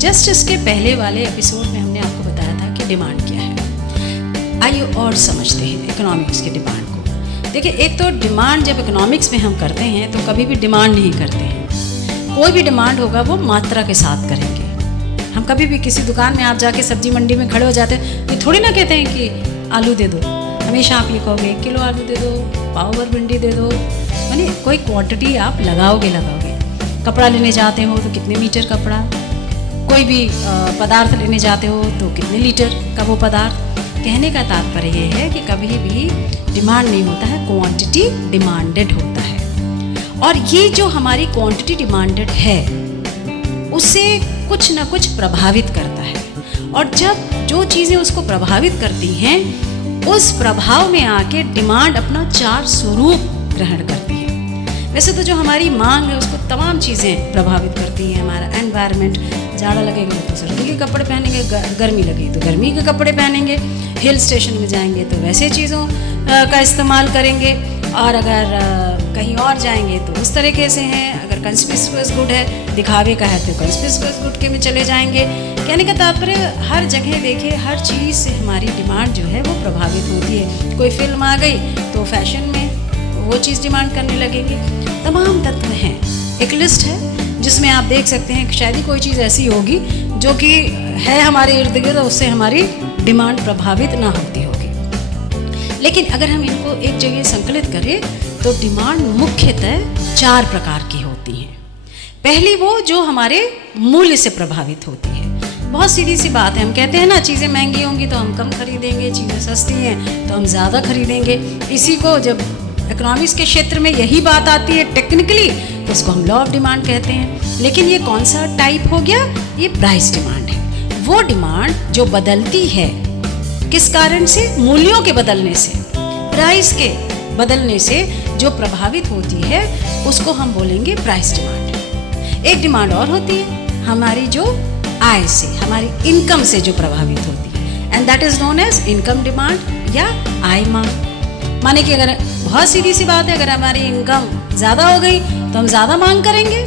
Just इसके पहले वाले एपिसोड में हमने आपको बताया था कि डिमांड क्या है। आइए और समझते हैं इकोनॉमिक्स की डिमांड को। देखिए, एक तो डिमांड जब इकोनॉमिक्स में हम करते हैं तो कभी भी डिमांड नहीं करते हैं। कोई भी डिमांड होगा वो मात्रा के साथ करेंगे। हम कभी भी किसी दुकान में आप जाके सब्जी मंडी में खड़े हो जाते हैं, ये थोड़ी ना कहते हैं कि आलू दे दो। हमेशा आप ये कहोगे 1 किलो आलू दे दो, पाव भर भिंडी दे दो, यानी कोई क्वांटिटी आप लगाओगे। कपड़ा लेने जाते हो तो कितने मीटर कपड़ा, कोई भी पदार्थ लेने जाते हो तो कितने लीटर का वो पदार्थ। कहने का तात्पर्य ये है कि कभी भी डिमांड नहीं होता है, क्वांटिटी डिमांडेड होता है। और ये जो हमारी क्वांटिटी डिमांडेड है उससे कुछ ना कुछ प्रभावित करता है, और जब जो चीज़ें उसको प्रभावित करती हैं उस प्रभाव में आके डिमांड अपना 4 स्वरूप ग्रहण करती है। वैसे तो जो हमारी मांग है उसको तमाम चीज़ें प्रभावित करती हैं। हमारा एनवायरनमेंट, जाड़ा लगेगा तो सर्दी के कपड़े पहनेंगे, गर्मी लगेगी तो गर्मी के कपड़े पहनेंगे, हिल स्टेशन में जाएंगे तो वैसे चीज़ों का इस्तेमाल करेंगे, और अगर कहीं और जाएंगे तो उस तरीके से हैं। अगर कंस्पिकुअस गुड है, दिखावे का है तो कंस्पिकुअस गुड के में चले जाएंगे। कहने का तात्पर्य हर जगह देखिए, हर चीज़ से हमारी डिमांड जो है वो प्रभावित होती है। कोई फिल्म आ गई तो फैशन में वो चीज़ डिमांड करने लगेगी। तमाम तत्व हैं, एक लिस्ट है जिसमें आप देख सकते हैं कि शायद ही कोई चीज़ ऐसी होगी जो कि है हमारे इर्द गिर्द, उससे हमारी डिमांड प्रभावित ना होती होगी। लेकिन अगर हम इनको एक जगह संकलित करें तो डिमांड मुख्यतः 4 प्रकार की होती हैं। पहली वो जो हमारे मूल्य से प्रभावित होती है। बहुत सीधी सी बात है, हम कहते हैं ना चीज़ें महंगी होंगी तो हम कम खरीदेंगे, चीज़ें सस्ती हैं तो हम ज़्यादा खरीदेंगे। इसी को जब इकोनॉमिक्स के क्षेत्र में यही बात आती है टेक्निकली तो उसको हम लॉ ऑफ डिमांड कहते हैं। लेकिन ये कौन सा टाइप हो गया? ये प्राइस डिमांड है। वो डिमांड जो बदलती है, किस कारण से? मूल्यों के बदलने से, प्राइस के बदलने से जो प्रभावित होती है उसको हम बोलेंगे प्राइस डिमांड। एक डिमांड और होती है हमारी जो आय से, हमारी इनकम से जो प्रभावित होती है, and that is known as income demand या आय मांग। माने कि अगर बहुत सीधी सी बात है, अगर हमारी इनकम ज़्यादा हो गई तो हम ज़्यादा मांग करेंगे,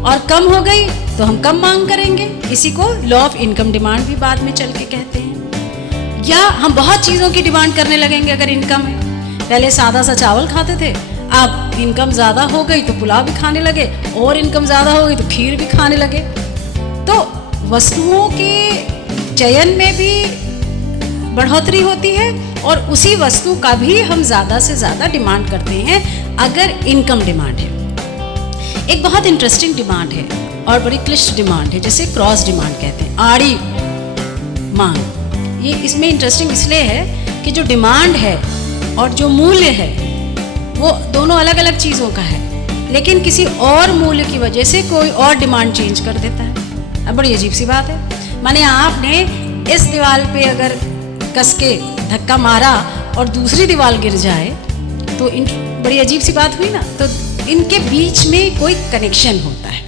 और कम हो गई तो हम कम मांग करेंगे। इसी को लॉ ऑफ इनकम डिमांड भी बाद में चल के कहते हैं। या हम बहुत चीज़ों की डिमांड करने लगेंगे अगर इनकम है। पहले सादा सा चावल खाते थे, अब इनकम ज़्यादा हो गई तो पुलाव भी खाने लगे, और इनकम ज़्यादा हो गई तो खीर भी खाने लगे। तो वस्तुओं के चयन में भी बढ़ोतरी होती है, और उसी वस्तु का भी हम ज़्यादा से ज़्यादा डिमांड करते हैं अगर इनकम डिमांड है। एक बहुत इंटरेस्टिंग डिमांड है और बड़ी क्लिष्ट डिमांड है, जिसे क्रॉस डिमांड कहते हैं, आड़ी मांग। ये इसमें इंटरेस्टिंग इसलिए है कि जो डिमांड है और जो मूल्य है वो दोनों अलग अलग चीज़ों का है, लेकिन किसी और मूल्य की वजह से कोई और डिमांड चेंज कर देता है। अब बड़ी अजीब सी बात है। माने आपने इस दीवार पे अगर कस के धक्का मारा और दूसरी दीवार गिर जाए तो बड़ी अजीब सी बात हुई ना। तो इनके बीच में कोई कनेक्शन होता है।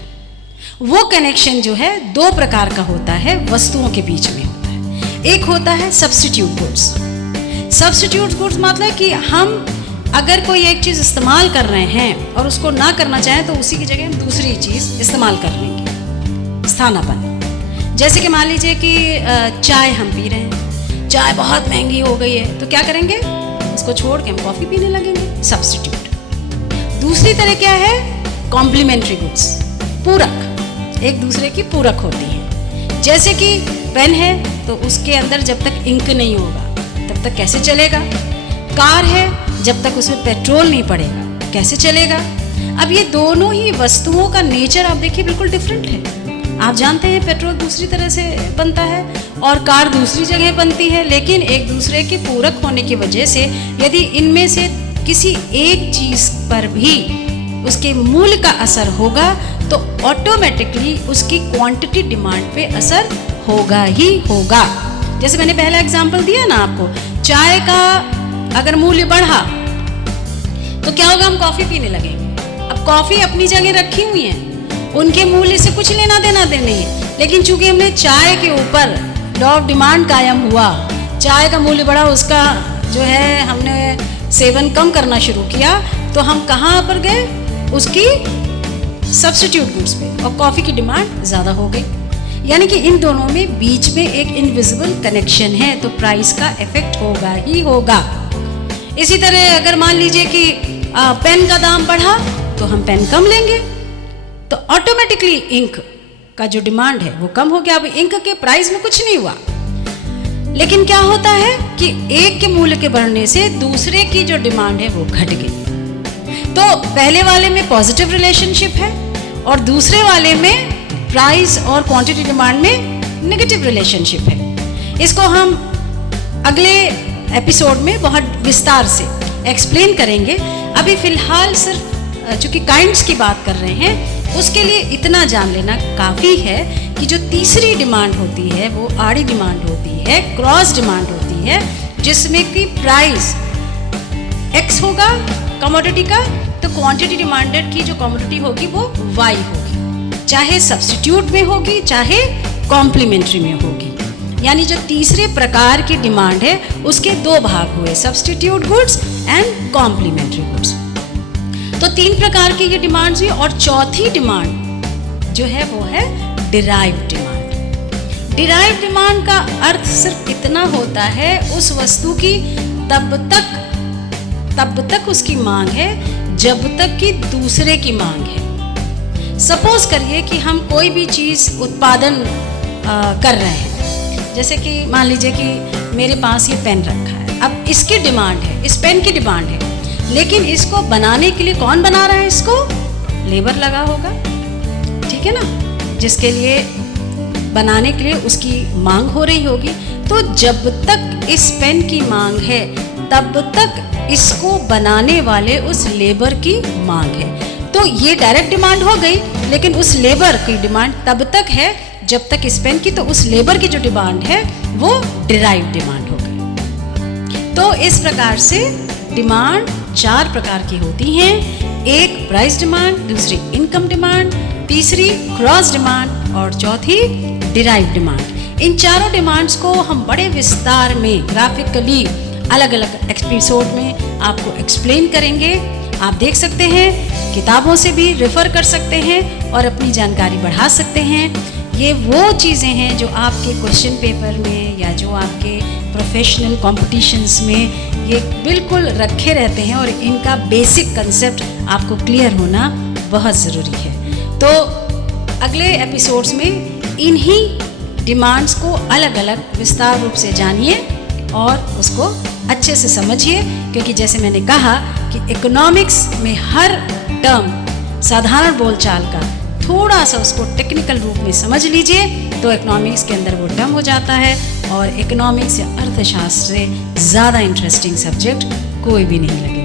वो कनेक्शन जो है 2 प्रकार का होता है, वस्तुओं के बीच में होता है। एक होता है सब्स्टिट्यूट गुड्स। सब्स्टिट्यूट गुड्स मतलब कि हम अगर कोई एक चीज़ इस्तेमाल कर रहे हैं और उसको ना करना चाहें तो उसी की जगह हम दूसरी चीज़ इस्तेमाल कर लेंगे, स्थानापन्न। जैसे कि मान लीजिए कि चाय हम पी रहे हैं, चाय बहुत महंगी हो गई है तो क्या करेंगे, उसको छोड़ के हम कॉफ़ी पीने लगेंगे, सब्स्टिट्यूट। दूसरी तरह क्या है, कॉम्प्लीमेंट्री गुड्स, पूरक, एक दूसरे की पूरक होती हैं। जैसे कि पेन है तो उसके अंदर जब तक इंक नहीं होगा तब तक कैसे चलेगा। कार है, जब तक उसमें पेट्रोल नहीं पड़ेगा कैसे चलेगा। अब ये दोनों ही वस्तुओं का नेचर आप देखिए बिल्कुल डिफरेंट है। आप जानते हैं पेट्रोल दूसरी तरह से बनता है और कार दूसरी जगह बनती है, लेकिन एक दूसरे के पूरक होने की वजह से यदि इनमें से किसी एक चीज़ पर भी उसके मूल्य का असर होगा तो ऑटोमेटिकली उसकी क्वांटिटी डिमांड पे असर होगा ही होगा। जैसे मैंने पहला एग्जाम्पल दिया ना आपको, चाय का अगर मूल्य बढ़ा तो क्या होगा, हम कॉफ़ी पीने लगेंगे। अब कॉफ़ी अपनी जगह रखी हुई है, उनके मूल्य से कुछ लेना देना नहीं है, लेकिन चूंकि हमने चाय के ऊपर लॉ ऑफ डिमांड कायम हुआ, चाय का मूल्य बढ़ा, उसका जो है हमने सेवन कम करना शुरू किया, तो हम कहाँ पर गए, उसकी सब्स्टिट्यूट गुड्स पे, और कॉफ़ी की डिमांड ज़्यादा हो गई। यानी कि इन दोनों में बीच में एक इनविजिबल कनेक्शन है, तो प्राइस का इफेक्ट होगा ही होगा। इसी तरह अगर मान लीजिए कि पेन का दाम बढ़ा तो हम पेन कम लेंगे, तो ऑटोमेटिकली इंक का जो डिमांड है वो कम हो गया। अब इंक के प्राइस में कुछ नहीं हुआ, लेकिन क्या होता है कि एक के मूल्य के बढ़ने से दूसरे की जो डिमांड है वो घट गई। तो पहले वाले में पॉजिटिव रिलेशनशिप है और दूसरे वाले में प्राइस और क्वांटिटी डिमांड में नेगेटिव रिलेशनशिप है। इसको हम अगले एपिसोड में बहुत विस्तार से एक्सप्लेन करेंगे। अभी फिलहाल सिर्फ चूंकि काइंड्स की बात कर रहे हैं, उसके लिए इतना जान लेना काफ़ी है कि जो तीसरी डिमांड होती है वो आड़ी डिमांड होती है, क्रॉस डिमांड होती है, जिसमें कि प्राइस एक्स होगा कमोडिटी का, तो क्वांटिटी डिमांडेड की जो कमोडिटी होगी वो वाई होगी, चाहे सब्स्टिट्यूट में होगी चाहे कॉम्प्लीमेंट्री में होगी। यानी जो तीसरे प्रकार की डिमांड है उसके दो भाग हुए, substitute goods and complementary goods. तो तीन प्रकार की ये डिमांड्स हुई और चौथी डिमांड जो है वो है डिराइव्ड डिमांड। डिराइव्ड डिमांड का अर्थ सिर्फ इतना होता है उस वस्तु की तब तक उसकी मांग है जब तक कि दूसरे की मांग है। सपोज करिए कि हम कोई भी चीज़ उत्पादन कर रहे हैं, जैसे कि मान लीजिए कि मेरे पास ये पेन रखा है, अब इसकी डिमांड है, इस पेन की डिमांड है, लेकिन इसको बनाने के लिए कौन बना रहा है, इसको लेबर लगा होगा, ठीक है ना, जिसके लिए बनाने के लिए उसकी मांग हो रही होगी। तो जब तक इस पेन की मांग है तब तक इसको बनाने वाले उस लेबर की मांग है। तो ये डायरेक्ट डिमांड हो गई, लेकिन उस लेबर की डिमांड तब तक है जब तक इस पेन की, तो उस लेबर की जो डिमांड है वो डिराइव्ड डिमांड हो गई। तो इस प्रकार से डिमांड चार प्रकार की होती हैं, एक प्राइस डिमांड, दूसरी इनकम डिमांड, तीसरी क्रॉस डिमांड और चौथी डिराइव्ड डिमांड। इन चारों डिमांड्स को हम बड़े विस्तार में ग्राफिकली अलग अलग एपिसोड में आपको एक्सप्लेन करेंगे। आप देख सकते हैं, किताबों से भी रेफर कर सकते हैं और अपनी जानकारी बढ़ा सकते हैं। ये वो चीज़ें हैं जो आपके क्वेश्चन पेपर में या जो आपके प्रोफेशनल कॉम्पिटिशन्स में ये बिल्कुल रखे रहते हैं और इनका बेसिक कंसेप्ट आपको क्लियर होना बहुत ज़रूरी है। तो अगले एपिसोड्स में इन्हीं डिमांड्स को अलग अलग विस्तार रूप से जानिए और उसको अच्छे से समझिए, क्योंकि जैसे मैंने कहा कि इकोनॉमिक्स में हर टर्म साधारण बोलचाल का थोड़ा सा उसको टेक्निकल रूप में समझ लीजिए तो इकोनॉमिक्स के अंदर वो टर्म हो जाता है और इकोनॉमिक्स या अर्थशास्त्र से ज़्यादा इंटरेस्टिंग सब्जेक्ट कोई भी नहीं लगेगा।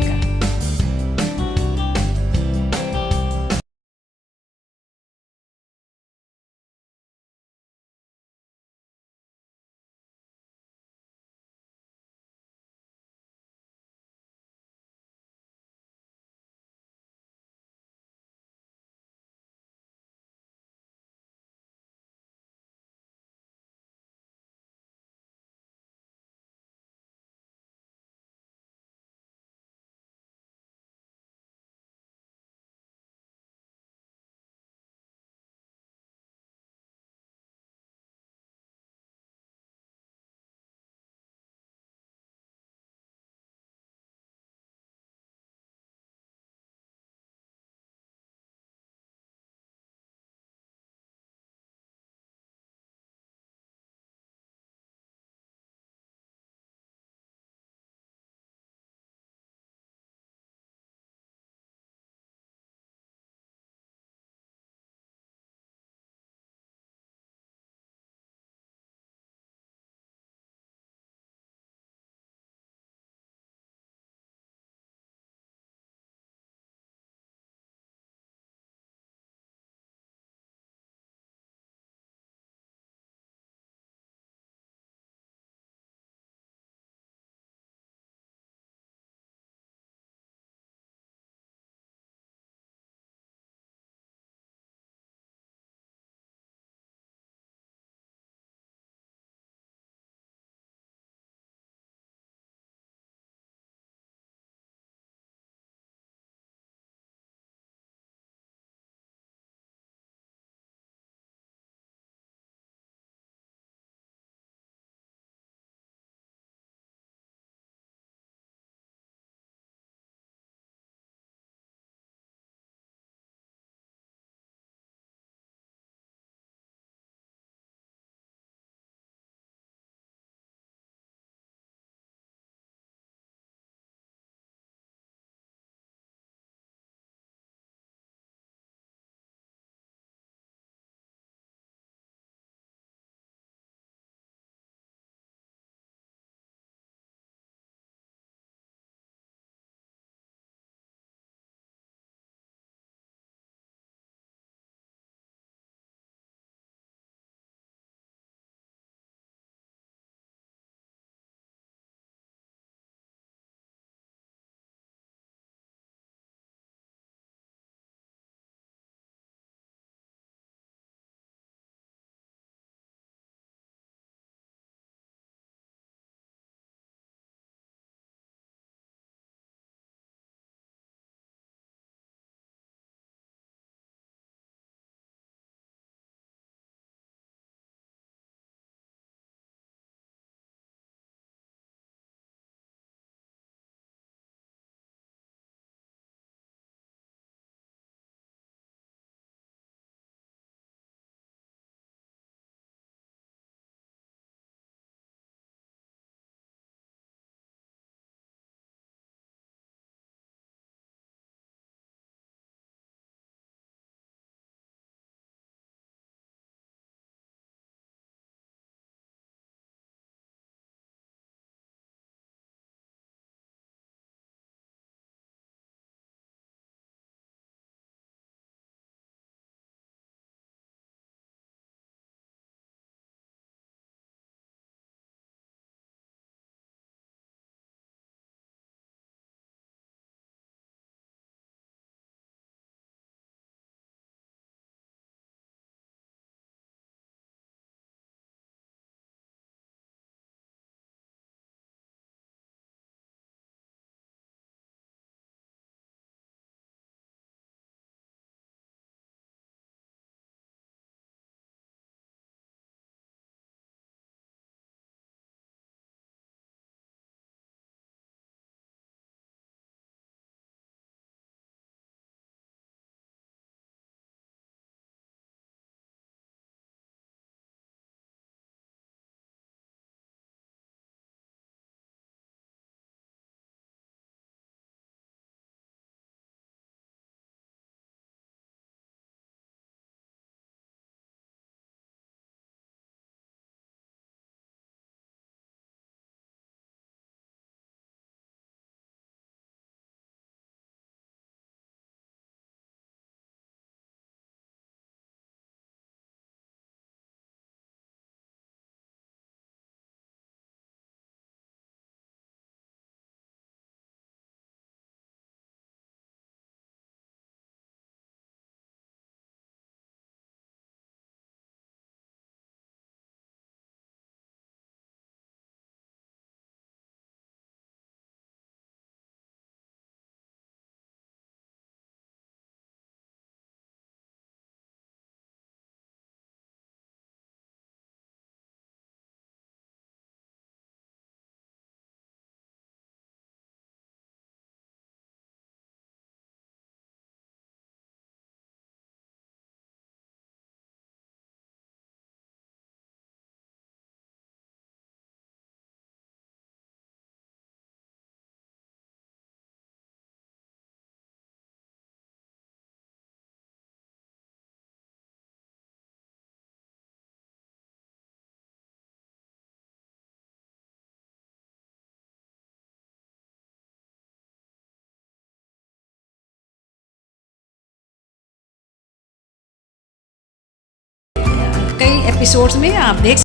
कई एपिसोड्स में आप देख